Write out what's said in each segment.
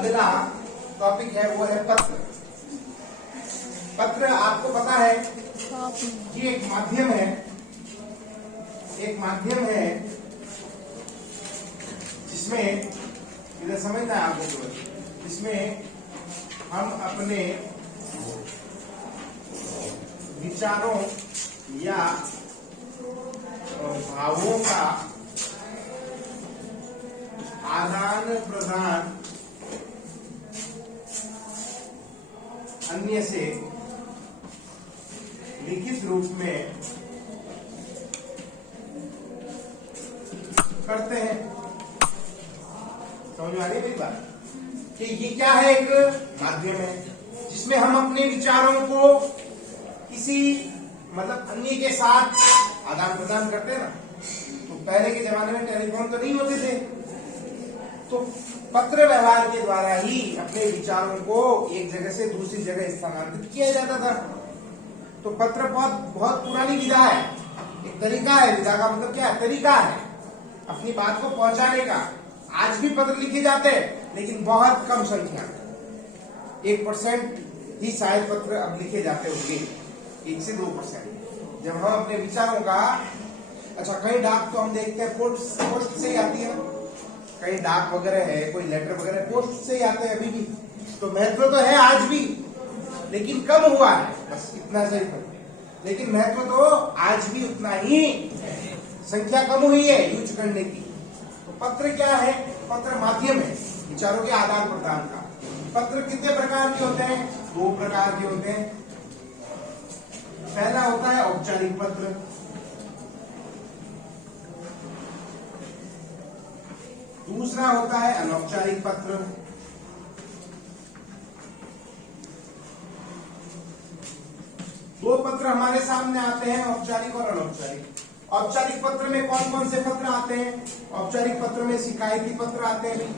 अगला टॉपिक है वो है पत्र। पत्र आपको पता है कि एक माध्यम है जिसमें, इधर समझना है आपको, जिसमें हम अपने विचारों या भावों का आदान प्रदान अन्य से लिखित रूप में करते हैं। समझ में आ रही है मेरी बात कि ये क्या है? एक माध्यम है जिसमें हम अपने विचारों को किसी मतलब अन्य के साथ आदान प्रदान करते हैं ना। तो पहले के जमाने में टेलीफोन तो नहीं होते थे, तो पत्र व्यवहार के द्वारा ही अपने विचारों को एक जगह से दूसरी जगह स्थानांतरित किया जाता था। तो पत्र बहुत पुरानी विधा है, एक तरीका है। विधा का मतलब क्या है? तरीका है अपनी बात को पहुंचाने का। आज भी पत्र लिखे जाते हैं लेकिन बहुत कम संख्या, 1% ही शायद पत्र अब लिखे जाते होंगे, 1 से 2%। जब हम अपने विचारों का, अच्छा कहीं डाक तो हम देखते हैं पोस्ट से ही आती है, कहीं डाक वगैरह है, कोई लेटर वगैरह पोस्ट से ही आते हैं अभी भी। तो महत्व तो है आज भी, लेकिन कम हुआ है, बस इतना सही है। लेकिन महत्व तो आज भी उतना ही, संख्या कम हुई है यूज करने की। तो पत्र क्या है? पत्र माध्यम है विचारों के आदान प्रदान का। पत्र कितने प्रकार के होते हैं? 2 प्रकार के होते हैं। पहला होता है औपचारिक पत्र, दूसरा होता है अनौपचारिक पत्र। दो पत्र हमारे सामने आते हैं, औपचारिक और अनौपचारिक। औपचारिक पत्र में कौन कौन से पत्र आते हैं? औपचारिक पत्र में शिकायती पत्र आते हैं।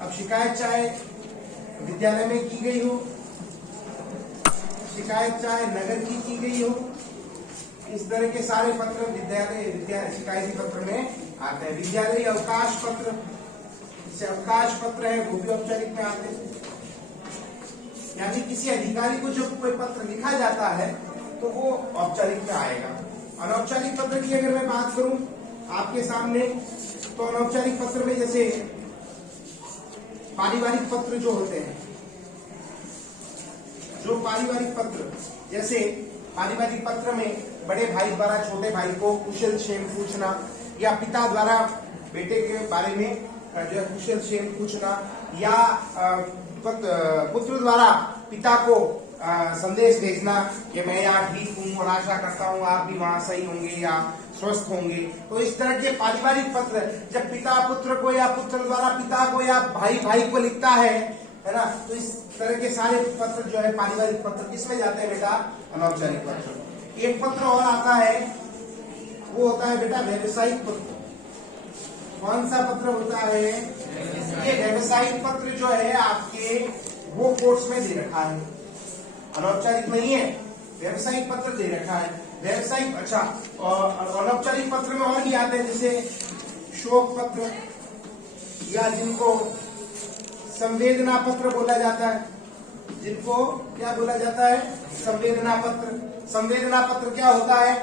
अब शिकायत चाहे विद्यालय में की गई हो, शिकायत चाहे नगर की गई हो, इस तरह के सारे पत्र विद्यालय शिकायती पत्र में आते हैं। विद्यालय अवकाश पत्र, जैसे अवकाश पत्र है वो भी औपचारिक में आते हैं। यानी किसी अधिकारी को जब कोई पत्र लिखा जाता है तो वो औपचारिक में आएगा। अनौपचारिक पत्र की अगर मैं बात करूं आपके सामने, तो अनौपचारिक पत्र में जैसे पारिवारिक पत्र जो होते हैं, जो पारिवारिक पत्र, जैसे पारिवारिक पत्र में बड़े भाई द्वारा छोटे भाई को कुशल क्षेम पूछना, या पिता द्वारा बेटे के बारे में जो है कुशल क्षेम पूछना, या पुत्र द्वारा पिता को संदेश भेजना कि मैं यहाँ ठीक हूँ और आशा करता हूँ आप भी वहां सही होंगे या स्वस्थ होंगे। तो इस तरह के पारिवारिक पत्र जब पिता पुत्र को या पुत्र द्वारा पिता को या भाई भाई को लिखता है ना, तो इस तरह के सारे पत्र जो है पारिवारिक पत्र किसमें जाते हैं बेटा? अनौपचारिक पत्र। एक पत्र और आता है, वो होता है बेटा व्यावसायिक पत्र। कौन सा पत्र होता है? ये व्यावसायिक पत्र जो है आपके वो कोर्स में दे रखा है, अनौपचारिक नहीं है, व्यावसायिक पत्र दे रखा है। व्यावसायिक, अच्छा, और अनौपचारिक पत्र में और भी आते हैं, जैसे शोक पत्र, या जिनको संवेदना पत्र बोला जाता है। जिनको क्या बोला जाता है? संवेदना पत्र। संवेदना पत्र क्या होता है?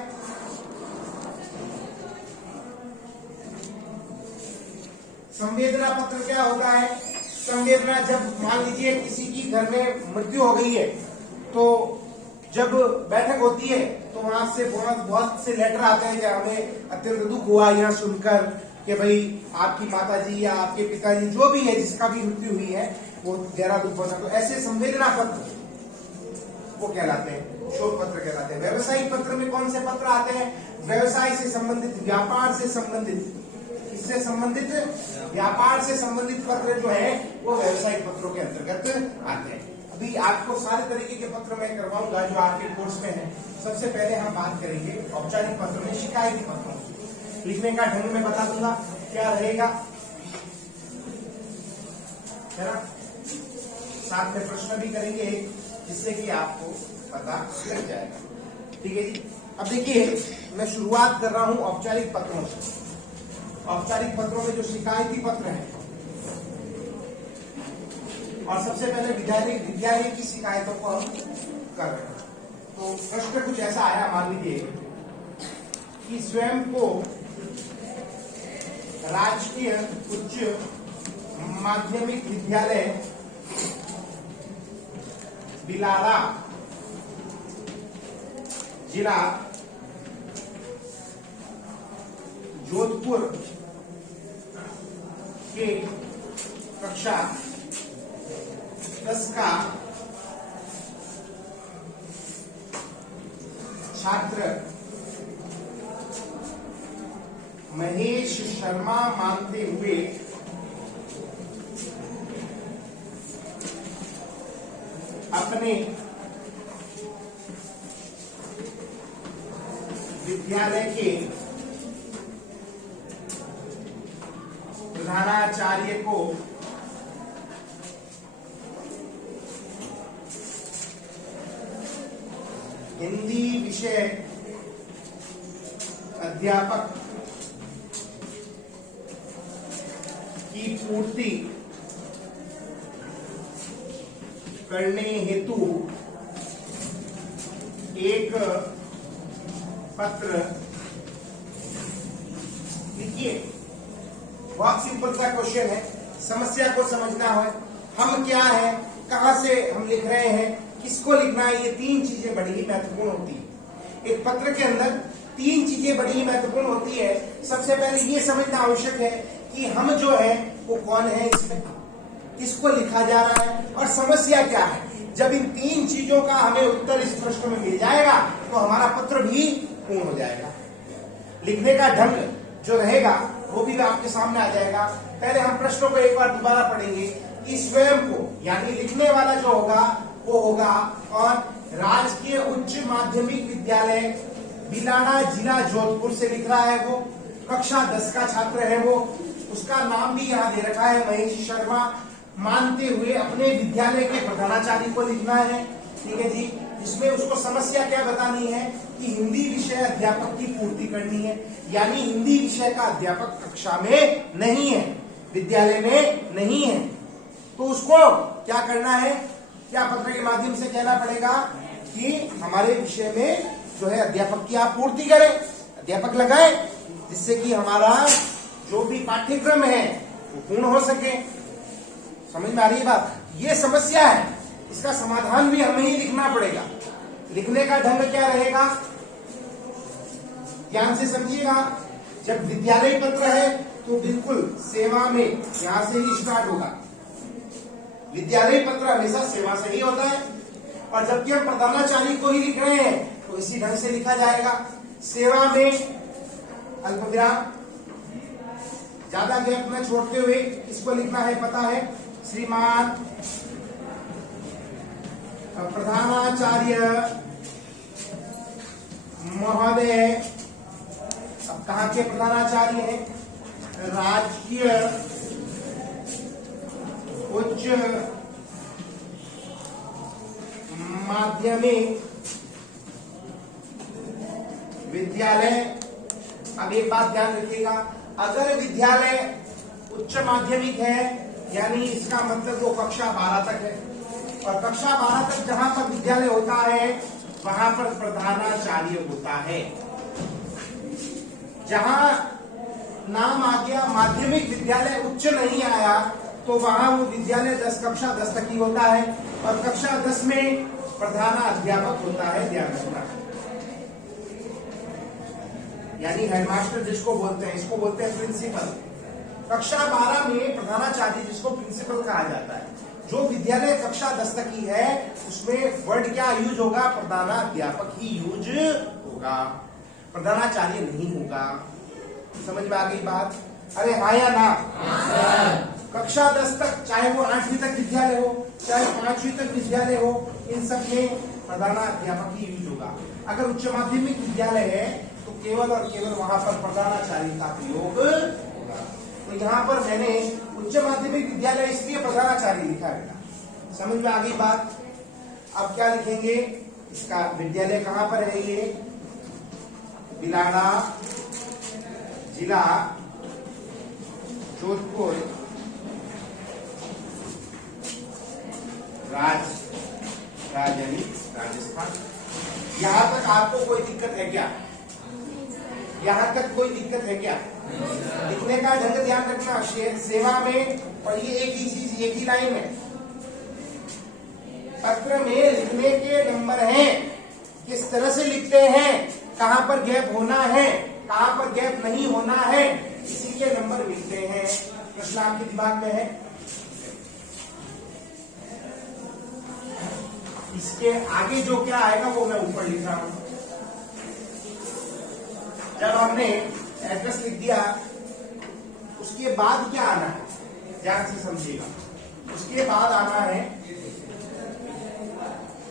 संवेदना पत्र क्या होता है? संवेदना, जब मान लीजिए किसी की घर में मृत्यु हो गई है, तो जब बैठक होती है तो वहां से बहुत से लेटर आते हैं कि हमें अत्यंत दुख हुआ यह सुनकर कि भाई आपकी माताजी या आपके पिताजी जो भी है जिसका भी मृत्यु हुई है वो गहरा दुख होना। तो ऐसे संवेदना पत्र वो कहलाते हैं, शोक पत्र कहलाते हैं। व्यवसायिक पत्र में कौन से पत्र आते हैं? व्यवसाय से संबंधित, व्यापार से संबंधित, इससे संबंधित व्यापार से संबंधित पत्र जो है वो व्यवसायिक पत्रों के अंतर्गत आते हैं। अभी आपको सारे तरीके के पत्र मैं करवाऊंगा जो आपके कोर्स में है। सबसे पहले हम बात करेंगे औपचारिक पत्र में शिकायती पत्रों। लिखने का ढंग में बता दूंगा क्या रहेगा, है ना। साथ में प्रश्न भी करेंगे जिससे कि आपको पता लग जाएगा। ठीक है जी। अब देखिए मैं शुरुआत कर रहा हूं औपचारिक पत्रों से। औपचारिक पत्रों में जो शिकायती पत्र है और सबसे पहले विद्यालय की शिकायतों को हम कर रहे हैं। तो प्रश्न कुछ ऐसा आया, मान लीजिए कि स्वयं को राजकीय उच्च माध्यमिक विद्यालय बिलाड़ा जिला जोधपुर के कक्षा 10 का छात्र महेश शर्मा मानते हुए अपने विद्यालय के प्रधानाचार्य को हिंदी विषय अध्यापक की पूर्ति करने हेतु एक पत्र लिखिए। बहुत सिंपल सा क्वेश्चन है, समस्या को समझना है, हम क्या है, कहां से हम लिख रहे हैं, किसको लिखना है, ये 3 चीजें बड़ी ही महत्वपूर्ण होती है। एक पत्र के अंदर 3 चीजें बड़ी ही महत्वपूर्ण होती है। सबसे पहले ये समझना आवश्यक है कि हम जो है वो कौन है, इसमें किसको लिखा जा रहा है और समस्या क्या है। जब इन 3 चीजों का हमें उत्तर इस प्रश्न में मिल जाएगा तो हमारा पत्र भी पूर्ण हो जाएगा। लिखने का ढंग जो रहेगा वो भी आपके सामने आ जाएगा। पहले हम प्रश्नों को एक बार दोबारा पढ़ेंगे कि स्वयं को, यानी लिखने वाला जो होगा वो होगा, और राजकीय उच्च माध्यमिक विद्यालय बिलाड़ा जिला जोधपुर से लिख रहा है, वो कक्षा 10 का छात्र है, वो उसका नाम भी यहाँ दे रखा है महेश शर्मा मानते हुए अपने विद्यालय के प्रधानाचार्य को लिखना है। ठीक है जी। इसमें उसको समस्या क्या बतानी है कि हिंदी विषय अध्यापक की पूर्ति करनी है, यानी हिंदी विषय का अध्यापक कक्षा में नहीं है, विद्यालय में नहीं है, तो उसको क्या करना है, क्या पत्र के माध्यम से कहना पड़ेगा कि हमारे विषय में जो है अध्यापक की आप पूर्ति करें, अध्यापक लगाए, जिससे कि हमारा जो भी पाठ्यक्रम है वो पूर्ण हो सके। समझ में आ रही है बात? ये समस्या है, इसका समाधान भी हमें ही लिखना पड़ेगा। लिखने का ढंग क्या रहेगा, ध्यान से समझिएगा। जब विद्यालय पत्र है तो बिल्कुल सेवा में, यहां से ही स्टार्ट होगा। विद्यालय पत्र हमेशा सेवा से ही होता है, और जबकि हम प्रधानाचार्य को ही लिख रहे हैं तो इसी ढंग से लिखा जाएगा। सेवा में अल्पविराम, ज्यादा गैप न छोड़ते हुए इसको लिखना है, पता है, श्रीमान प्रधानाचार्य महोदय। अब कहाँ के प्रधानाचार्य हैं, राजकीय उच्च माध्यमिक विद्यालय। अब एक बात ध्यान रखिएगा, अगर विद्यालय उच्च माध्यमिक है यानी इसका मतलब वो कक्षा 12 तक है, और कक्षा 12 तक जहां पर विद्यालय होता है वहां पर प्रधानाचार्य होता है। जहां नाम आ गया माध्यमिक विद्यालय, उच्च नहीं आया, तो वहां वो विद्यालय कक्षा 10 तक ही होता है, और कक्षा 10 में प्रधानाध्यापक होता है। ध्यान रखना, यानी हेडमास्टर जिसको बोलते हैं, इसको बोलते हैं प्रिंसिपल। कक्षा 12 में प्रधानाचार्य जिसको प्रिंसिपल कहा जाता है। जो विद्यालय कक्षा 10 तक की है उसमें वर्ड क्या यूज होगा, प्रधानाध्यापक ही यूज होगा, प्रधानाचार्य नहीं होगा। समझ में आ गई बात? अरे हाँ या ना? कक्षा 10 तक, चाहे वो 8वीं तक विद्यालय हो, चाहे 5वीं तक विद्यालय हो, इन सब में प्रधानाध्यापक ही यूज होगा। अगर उच्च माध्यमिक विद्यालय है तो केवल और केवल वहां पर प्रधानाचार्य का प्रयोग होगा। तो यहाँ पर मैंने उच्च माध्यमिक विद्यालय इसलिए प्रधानाचार्य लिखा बेटा। समझ में आ गई बात? अब क्या लिखेंगे, इसका विद्यालय कहां पर है, ये बिलाड़ा जिला जोधपुर यानी राजस्थान। यहां तक आपको कोई दिक्कत है क्या? यहां तक कोई दिक्कत है क्या? लिखने का ढंग ध्यान रखना। सेवा में, और ये एक ही चीज, एक ही लाइन है। पत्र में लिखने के नंबर हैं, किस तरह से लिखते हैं, कहां पर गैप होना है, कहां पर गैप नहीं होना है, इसी के नंबर मिलते हैं। प्रश्न आपके दिमाग में है? इसके आगे जो क्या आएगा वो मैं ऊपर लिख रहा हूं। जब हमने एड्रेस लिख दिया, उसके बाद क्या आना है, ध्यान से समझिएगा। उसके बाद आना है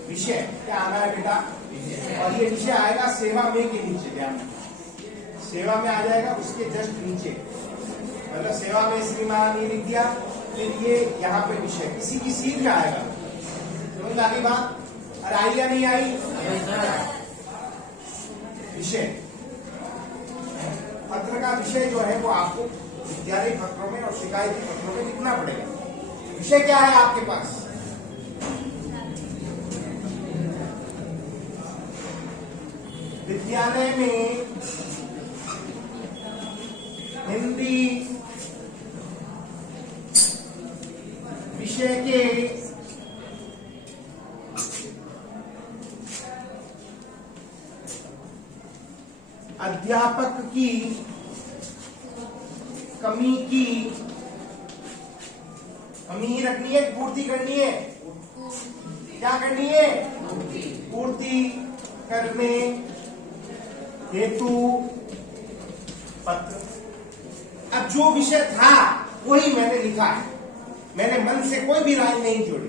विषय। क्या आना है बेटा? और ये विषय आएगा सेवा में के नीचे। ध्यान, सेवा में आ जाएगा उसके जस्ट नीचे। मतलब सेवा में श्रीमान ये लिख दिया, फिर ये यहाँ पे विषय किसी की सीध में आएगा। समझ आ गई बात? और आई या नहीं आई? विषय, पत्र का विषय जो है वो आपको विद्यालय पत्रों में और शिकायती पत्रों में लिखना पड़ेगा। विषय क्या है आपके पास? विद्यालय में हिंदी विषय के अध्यापक की कमी की कमी रखनी है, पूर्ति करनी है। क्या करनी है? पूर्ति करने हेतु पत्र। अब जो विषय था वही मैंने लिखा है, मैंने मन से कोई भी लाइन नहीं जोड़ी।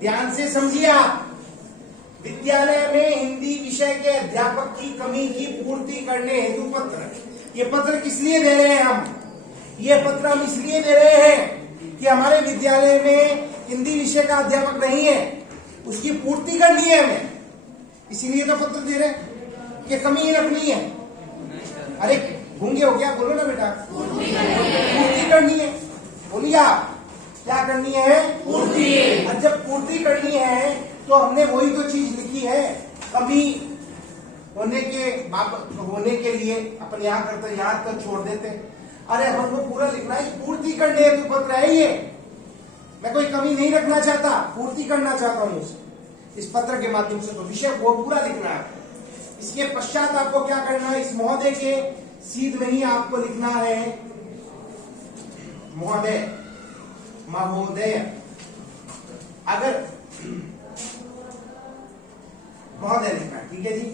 ध्यान से समझिए आप। विद्यालय में हिंदी विषय के अध्यापक की कमी की पूर्ति करने हेतु पत्र। ये पत्र किस लिए दे रहे हैं हम? ये पत्र हम इसलिए दे रहे हैं कि हमारे विद्यालय में हिंदी विषय का अध्यापक नहीं है, उसकी पूर्ति करनी है हमें, इसीलिए तो पत्र दे रहे हैं। ये कमी ही रखनी है। अरे गूंगे हो क्या? बोलो ना बेटा। पूर्ति करनी है। बोलिए आप, क्या करनी है? पूर्ति। और जब पूर्ति करनी है तो हमने वही तो चीज लिखी है। कमी होने के लिए अपन यहाँ करते, यहाँ तक छोड़ देते। अरे हमको पूरा लिखना है, पूर्ति करने हेतु पत्र है ये। मैं कोई कमी नहीं रखना चाहता, पूर्ति करना चाहता हूँ इस पत्र के माध्यम से। तो विषय वो पूरा लिखना है। इसके पश्चात आपको क्या करना है? इस महोदय के सीध में ही आपको लिखना है महोदय, महोदय। अगर महोदय लिखना है, ठीक है जी।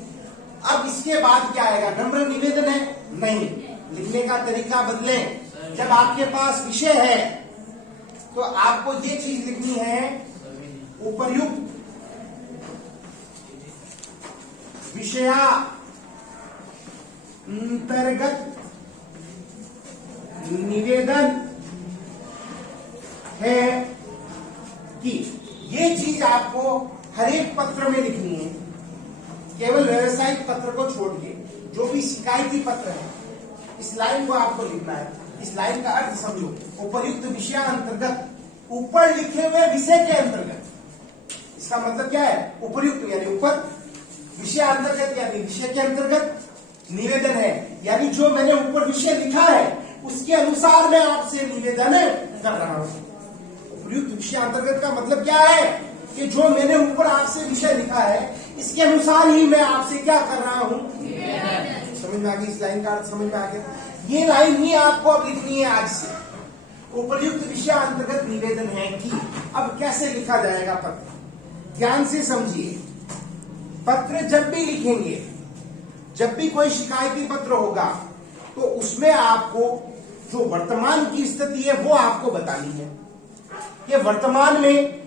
अब इसके बाद क्या आएगा? नम्र निवेदन है? नहीं, लिखने का तरीका बदलें। जब आपके पास विषय है तो आपको ये चीज लिखनी है, उपर्युक्त विषया अंतर्गत निवेदन है कि ये चीज आपको हर एक पत्र में लिखनी है, केवल व्यवसायिक पत्र को छोड़ के। जो भी शिकायती पत्र है, इस लाइन को आपको लिखना है। इस लाइन का अर्थ समझो, उपर्युक्त विषय अंतर्गत, ऊपर लिखे हुए विषय के अंतर्गत। इसका मतलब क्या है? उपर्युक्त यानी ऊपर, विषय अंतर्गत यानी विषय के अंतर्गत, निवेदन है यानी जो मैंने ऊपर विषय लिखा है उसके अनुसार मैं आपसे निवेदन कर रहा हूं। उपर्युक्त विषय अंतर्गत का मतलब क्या है? कि जो मैंने ऊपर आपसे विषय लिखा है इसके अनुसार ही मैं आपसे क्या कर रहा हूं? समझ में आ गई? इस लाइन का अर्थ समझ में आ गया? ये लाइन ही आपको अब लिखनी है आज से। उपर्युक्त विषय अंतर्गत निवेदन है कि। अब कैसे लिखा जाएगा पत्र? ध्यान से समझिए। पत्र जब भी लिखेंगे, जब भी कोई शिकायती पत्र होगा तो उसमें आपको जो वर्तमान की स्थिति है वो आपको बतानी है कि वर्तमान में,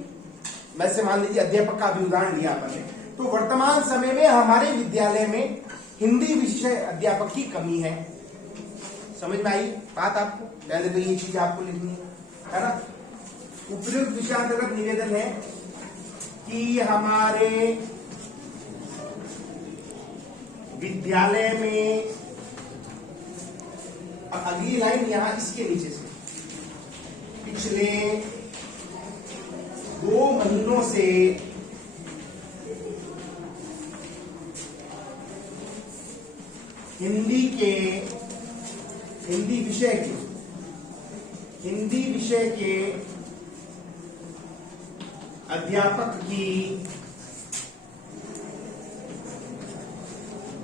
वैसे मान लीजिए अध्यापक का भी उदाहरण लिया आपने, तो वर्तमान समय में हमारे विद्यालय में हिंदी विषय अध्यापक की कमी है। समझ में आई बात आपको? पहले तो ये चीज आपको लिखनी है ना। उपयुक्त विषय अंतर्गत निवेदन है कि हमारे विद्यालय में, अगली लाइन यहां इसके नीचे से, पिछले 2 महीने महीनों से हिंदी विषय के अध्यापक की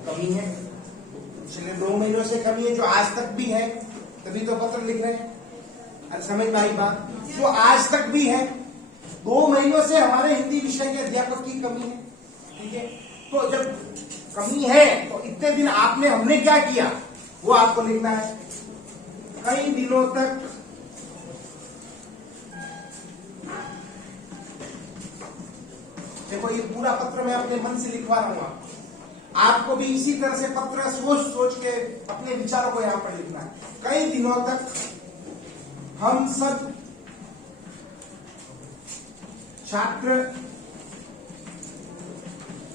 कमी है। पिछले 2 महीनों से कमी है, जो आज तक भी है, तभी तो पत्र लिख रहे हैं। अरे समझ में आई बात? जो आज तक भी है, 2 महीनों से हमारे हिंदी विषय के अध्यापक की कमी है। ठीक है, तो जब कमी है तो इतने दिन हमने क्या किया वो आपको लिखना है। कई दिनों तक देखो, ये पूरा पत्र मैं अपने मन से लिखवा रहा हूं आपको भी इसी तरह से पत्र सोच के अपने विचारों को यहां पर लिखना है। कई दिनों तक हम सब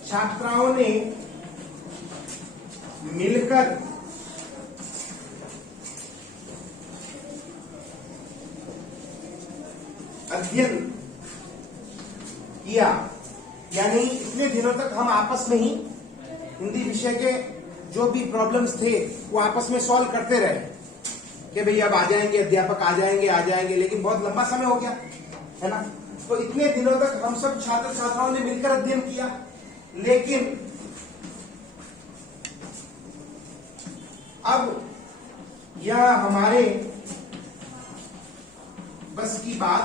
छात्राओं ने मिलकर अध्ययन किया, यानी इतने दिनों तक हम आपस में ही हिंदी विषय के जो भी प्रॉब्लम्स थे वो आपस में सॉल्व करते रहे कि भाई अब आ जाएंगे अध्यापक, आ जाएंगे, लेकिन बहुत लंबा समय हो गया है ना। तो इतने दिनों तक हम सब छात्र छात्राओं ने मिलकर अध्ययन किया, लेकिन अब यह हमारे बस की बात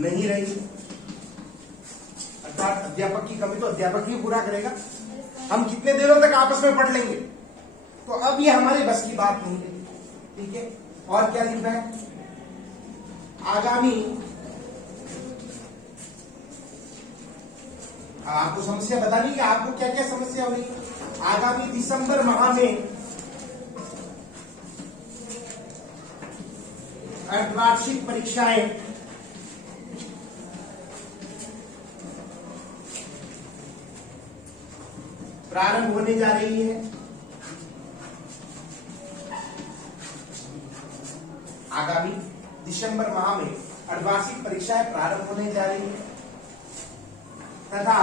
नहीं रही। अर्थात अध्यापक की कमी तो अध्यापक ही पूरा करेगा, हम कितने दिनों तक आपस में पढ़ लेंगे, तो अब ये हमारे बस की बात नहीं रही। ठीक है, और क्या लिखना है? आगामी, आपको समस्या बतानी कि आपको क्या क्या समस्या हो रही है। आगामी दिसंबर माह में अर्धवार्षिक परीक्षाएं प्रारंभ होने जा रही है। आगामी दिसंबर माह में अर्धवार्षिक परीक्षाएं प्रारंभ होने जा रही है तथा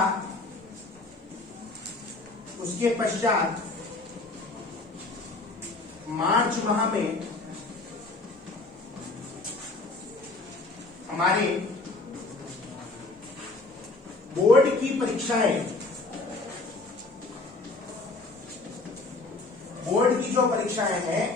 उसके पश्चात मार्च माह में हमारे बोर्ड की परीक्षाएं, बोर्ड की जो परीक्षाएं हैं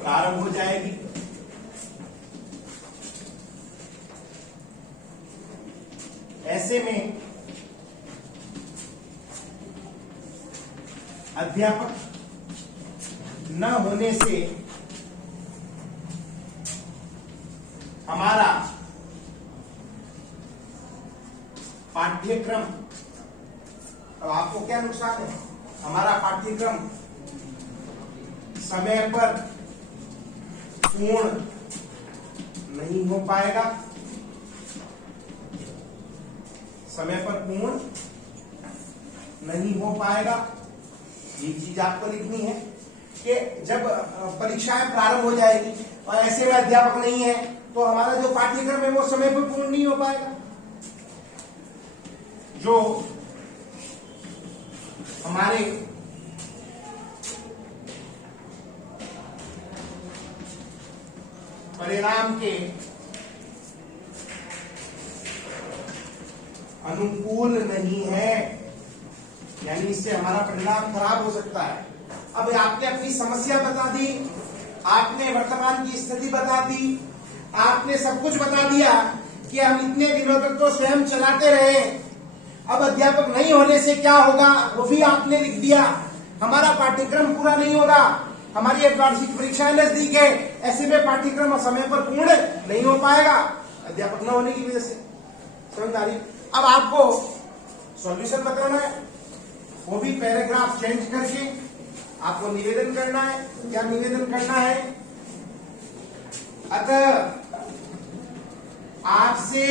प्रारंभ हो जाएगी। ऐसे में अध्यापक न होने से हमारा पाठ्यक्रम, अब आपको क्या नुकसान है? हमारा पाठ्यक्रम समय पर पूर्ण नहीं हो पाएगा। समय पर पूर्ण नहीं हो पाएगा, ये चीज आपको लिखनी है कि जब परीक्षाएं प्रारंभ हो जाएगी और ऐसे में अध्यापक नहीं है तो हमारा जो पाठ्यक्रम है वो समय पर पूर्ण नहीं हो पाएगा। जो हमारे परिणाम के अनुकूल नहीं है, यानी इससे हमारा परिणाम खराब हो सकता है। अब आपने अपनी समस्या बता दी, आपने वर्तमान की स्थिति बता दी, आपने सब कुछ बता दिया कि हम इतने दिनों तक तो स्वयं चलाते रहे, अब अध्यापक नहीं होने से क्या होगा वो भी आपने लिख दिया। हमारा पाठ्यक्रम पूरा नहीं होगा, हमारी अर्धवार्षिक परीक्षाएं नजदीक है, ऐसे में पाठ्यक्रम समय पर पूर्ण नहीं हो पाएगा अध्यापक न होने की वजह से। समझ आ रही? अब आपको सॉल्यूशन बताना है, वो भी पैराग्राफ चेंज करके आपको निवेदन करना है। क्या निवेदन करना है? अतः आपसे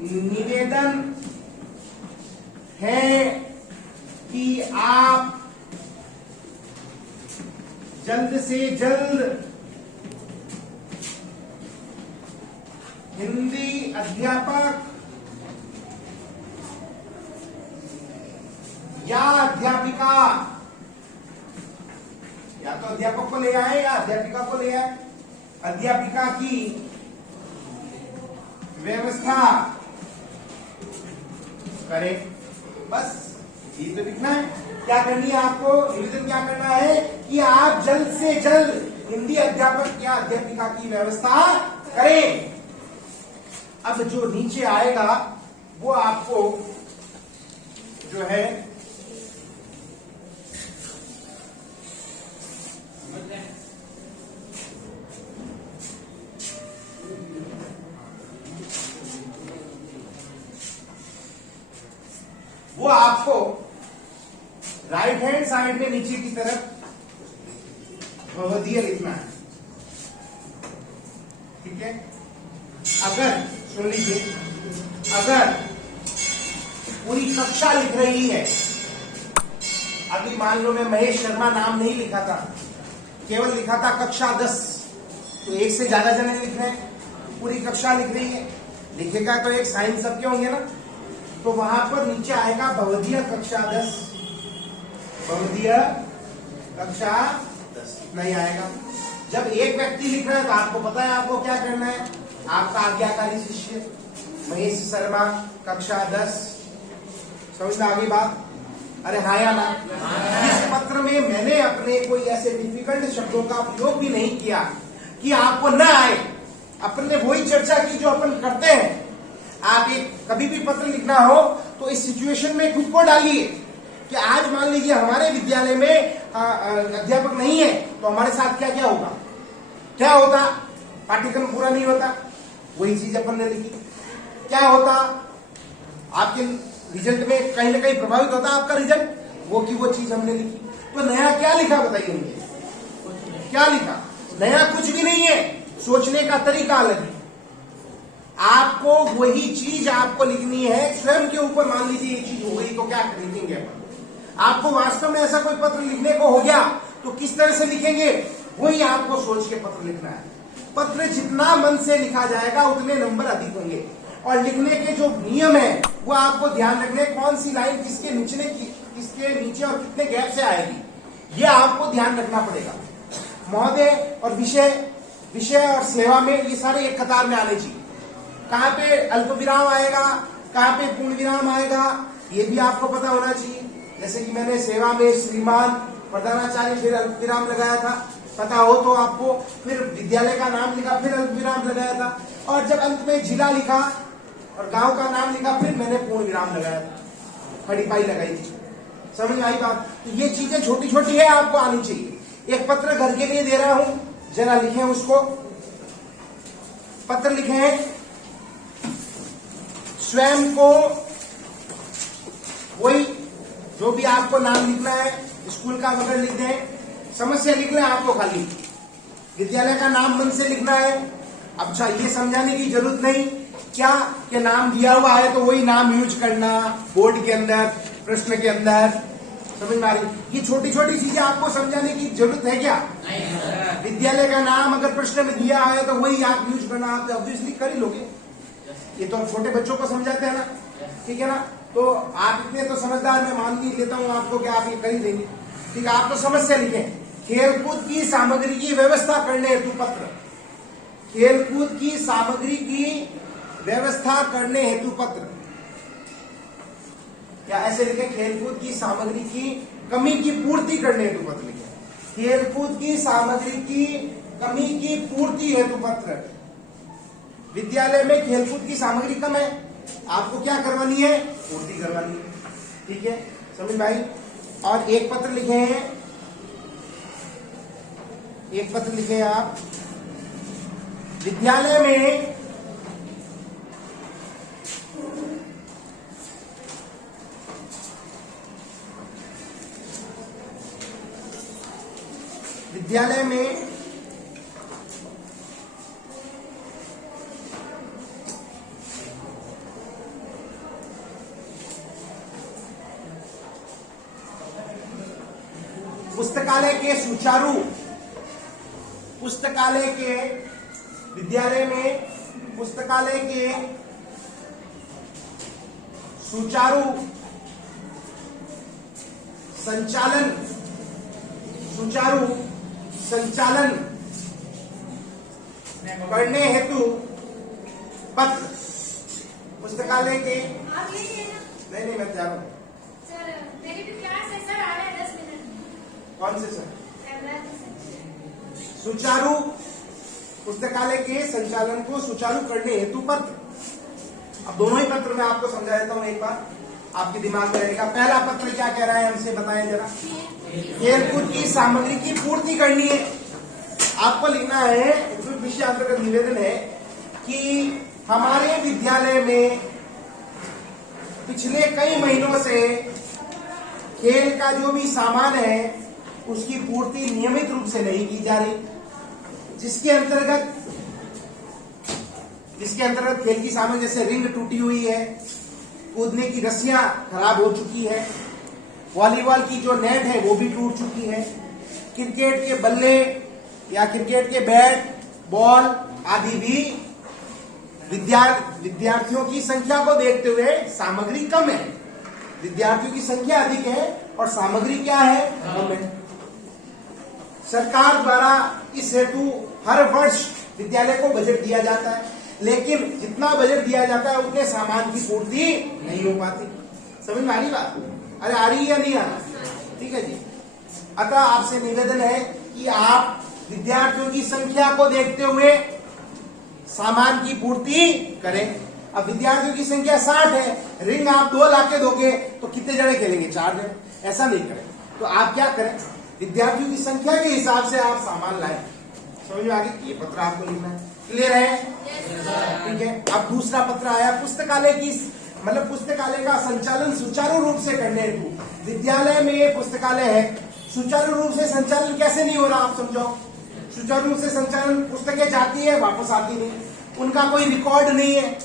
निवेदन है कि आप जल्द से जल्द हिंदी अध्यापक या अध्यापिका, या तो अध्यापक को ले आए या अध्यापिका को ले आए, अध्यापिका की व्यवस्था करें। बस ये तो लिखना है। क्या करनी है आपको? निवेदन क्या करना है कि आप जल्द से जल्द हिंदी अध्यापक या अध्यापिका की व्यवस्था करें। अब जो नीचे आएगा वो आपको जो है वो आपको राइट हैंड साइड में नीचे की तरफ भवदीय लिखना है। ठीक है। अगर सुन लीजिए, अगर पूरी कक्षा लिख रही है, अभी मान लो मैं महेश शर्मा नाम नहीं लिखा था, केवल लिखा था कक्षा 10, तो एक से ज्यादा जने लिख रहे हैं, पूरी कक्षा लिख रही है, लिखेगा तो एक साइन सबके होंगे ना, तो वहां पर नीचे आएगा भवदीय कक्षा 10, भवदीय कक्षा 10 नहीं आएगा। जब एक व्यक्ति लिख रहा है तो आपको पता है आपको क्या करना है। आपका आज्ञाकारी शिष्य महेश शर्मा कक्षा 10, समझ में आ गई बात? अरे हाँ या ना? इस पत्र में मैंने अपने कोई ऐसे डिफिकल्ट शब्दों का उपयोग भी नहीं किया कि आपको न आए। अपन ने वही चर्चा की जो अपन करते हैं। आप एक कभी भी पत्र लिखना हो तो इस सिचुएशन में खुद को डालिए कि आज मान लीजिए हमारे विद्यालय में अध्यापक नहीं है तो हमारे साथ क्या क्या होगा, क्या होता, पाठ्यक्रम पूरा नहीं होता, वही चीज अपन ने लिखी। क्या होता, आपके रिजल्ट में कहीं ना कहीं प्रभावित होता आपका रिजल्ट, वो की वो चीज हमने लिखी। तो नया क्या लिखा बताइए मुझे, क्या लिखा? नया कुछ भी नहीं है, सोचने का तरीका अलग है। आपको वही चीज आपको लिखनी है स्वयं के ऊपर। मान लीजिए ये चीज हो गई तो क्या लिखेंगे अपन? आपको वास्तव में ऐसा कोई पत्र लिखने को हो गया तो किस तरह से लिखेंगे, वही आपको सोच के पत्र लिखना है। पत्र जितना मन से लिखा जाएगा उतने नंबर अधिक होंगे। और लिखने के जो नियम है वो आपको ध्यान रखने, कौन सी लाइन किसके नीचे और कितने गैप से आएगी, ये आपको ध्यान रखना पड़ेगा महोदय। और विषय और सेवा में ये सारे एक कतार में आने चाहिए। कहाँ पे अल्प विराम आएगा, कहाँ पे पूर्ण विराम आएगा, ये भी आपको पता होना चाहिए। जैसे कि मैंने सेवा में श्रीमान प्रधानाचार्य फिर अल्प विराम लगाया था, पता हो तो आपको। फिर विद्यालय का नाम लिखा, फिर अल्प विराम लगाया था। और जब अंत में जिला लिखा और गांव का नाम लिखा, फिर मैंने पूर्ण विराम लगाया था, खड़ी पाई लगाई थी। समझ में आई बात? तो ये चीजें छोटी छोटी है, आपको आनी चाहिए। एक पत्र घर के लिए दे रहा हूं, जरा लिखें उसको। पत्र लिखें स्वयं को, वही जो भी आपको नाम लिखना है, स्कूल का वगैरह लिख दें, समस्या लिखना है आपको, खाली विद्यालय का नाम मन से लिखना है। अच्छा, ये समझाने की जरूरत नहीं क्या कि नाम दिया हुआ है तो वही नाम यूज करना बोर्ड के अंदर, प्रश्न के अंदर। समझ में आ रही? ये छोटी छोटी चीजें आपको समझाने की जरूरत है क्या? विद्यालय का नाम अगर प्रश्न में दिया है तो वही आप यूज करना, आप ऑब्वियसली कर ही लोगे। ये तो छोटे बच्चों को समझाते हैं ना, ठीक है ना? तो आप इतने तो समझदार, मैं मान ही लेता हूं आपको कि आप ये कर ही देंगे। ठीक है, आप तो समस्या लिखें। खेलकूद की सामग्री की व्यवस्था करने हेतु पत्र, खेलकूद की सामग्री की व्यवस्था करने हेतु पत्र, या ऐसे लिखे खेलकूद की सामग्री की कमी की पूर्ति करने हेतु पत्र लिखे। खेलकूद की सामग्री की कमी की पूर्ति हेतु पत्र। विद्यालय में खेलकूद की सामग्री कम है, आपको क्या करवानी है? पूर्ति करवानी है। ठीक है, समझ में आई? और एक पत्र लिखे हैं, एक पत्र लिखे हैं आप, विद्यालय में पुस्तकालय के सुचारू, पुस्तकालय के विद्यालय में पुस्तकालय के सुचारू संचालन, सुचारू संचालन करने हेतु पत्र, पुस्तकालय के आप ये ना नहीं मैं तैयार हूं। सर मेरी भी क्लास है सर, आ रहा है 10 मिनट। कौन से सर? सर सुचारू पुस्तकालय के संचालन को सुचारू करने हेतु पत्र। अब दोनों ही पत्र मैं आपको समझा देता हूं एक बार, आपके दिमाग में रहेगा। पहला पत्र क्या कह रहा है हमसे बताएं जरा। खेलकूद की सामग्री की पूर्ति करनी है। आपको लिखना है, विषय अंतर्गत निवेदन है कि हमारे विद्यालय में पिछले कई महीनों से खेल का जो भी सामान है उसकी पूर्ति नियमित रूप से नहीं की जा रही, जिसके अंतर्गत खेल की सामान जैसे रिंग टूटी हुई है, कूदने की रस्सियां खराब हो चुकी है, वॉलीबॉल की जो नेट है वो भी टूट चुकी है, क्रिकेट के बल्ले या क्रिकेट के बैट बॉल आदि भी विद्यार्थियों की संख्या को देखते हुए सामग्री कम है। विद्यार्थियों की संख्या अधिक है और सामग्री क्या है, कम है। सरकार द्वारा इस हेतु हर वर्ष विद्यालय को बजट दिया जाता है, लेकिन जितना बजट दिया जाता है उतने सामान की पूर्ति नहीं हो पाती। समझ में आ रही बात? अरे आ रही या नहीं आ रही? ठीक है जी। अतः आपसे निवेदन है कि आप विद्यार्थियों की संख्या को देखते हुए सामान की पूर्ति करें। अब विद्यार्थियों की संख्या 60 है, रिंग आप 2 लाके दोगे तो कितने जने खेलेंगे? 4 जने। ऐसा नहीं करें। तो आप क्या करें, विद्यार्थियों की संख्या के हिसाब से आप सामान लाएं। समझ में आ गई? ये पत्र आपको लिखना है। क्लियर है? ठीक है। अब दूसरा पत्र आया, पुस्तकालय की पुस्तकालय का संचालन सुचारू रूप से करने हेतु। विद्यालय में पुस्तकालय है, सुचारू रूप से संचालन कैसे नहीं हो रहा आप समझाओ। सुचारू रूप से संचालन, पुस्तकें जाती है वापस आती नहीं, उनका कोई रिकॉर्ड नहीं है,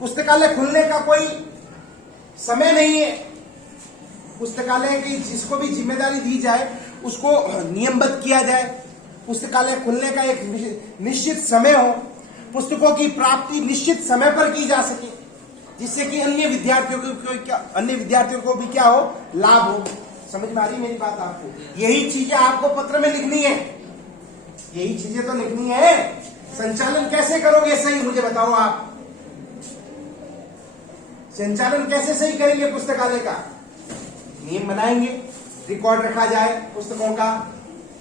पुस्तकालय खुलने का कोई समय नहीं है। पुस्तकालय की जिसको भी जिम्मेदारी दी जाए उसको नियमबद्ध किया जाए, पुस्तकालय खुलने का एक निश्चित समय हो, पुस्तकों की प्राप्ति निश्चित समय पर की जा सके, जिससे कि अन्य विद्यार्थियों को भी क्या हो, लाभ हो। समझ में आ रही मेरी बात आपको? यही चीजें आपको पत्र में लिखनी है, यही चीजें तो लिखनी है। संचालन कैसे करोगे सही, मुझे बताओ आप। संचालन कैसे सही करेंगे पुस्तकालय का? नियम बनाएंगे, रिकॉर्ड रखा जाए पुस्तकों का,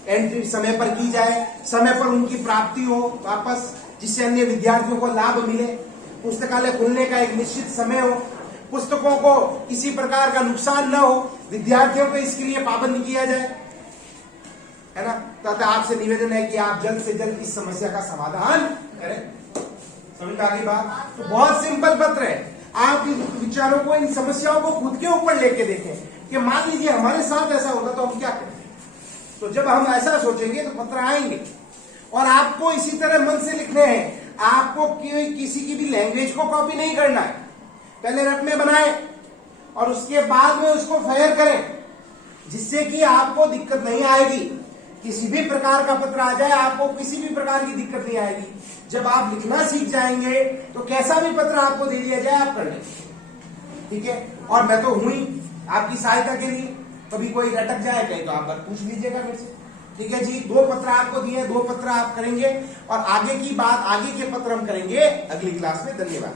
एंट्री समय पर की जाए, समय पर उनकी प्राप्ति हो वापस, जिससे अन्य विद्यार्थियों को लाभ मिले, पुस्तकालय खुलने का एक निश्चित समय हो, पुस्तकों को किसी प्रकार का नुकसान न हो, विद्यार्थियों को इसके लिए पाबंद किया जाए, है ना। तो आपसे निवेदन है कि आप जल्द से जल्द इस समस्या का समाधान करें। समझ आ गई बात? तो बहुत सिंपल पत्र है। आप इन विचारों को, इन समस्याओं को खुद के ऊपर लेके देखें कि मान लीजिए हमारे साथ ऐसा होता तो हम क्या करें। तो जब हम ऐसा सोचेंगे तो पत्र आएंगे, और आपको इसी तरह मन से लिखने हैं। आपको किसी की भी लैंग्वेज को कॉपी नहीं करना है, पहले रट में बनाएं और उसके बाद में उसको फायर करें, जिससे कि आपको दिक्कत नहीं आएगी। किसी भी प्रकार का पत्र आ जाए आपको किसी भी प्रकार की दिक्कत नहीं आएगी। जब आप लिखना सीख जाएंगे तो कैसा भी पत्र आपको दे दिया जाए आप कर लेंगे। ठीक है। और मैं तो हूं ही आपकी सहायता के लिए, कभी कोई रटक जाए कहीं तो आप पूछ लीजिएगा मेरे से। ठीक है जी। 2 पत्र आपको दिए, 2 पत्र आप करेंगे, और आगे की बात, आगे के पत्र हम करेंगे अगली क्लास में। धन्यवाद।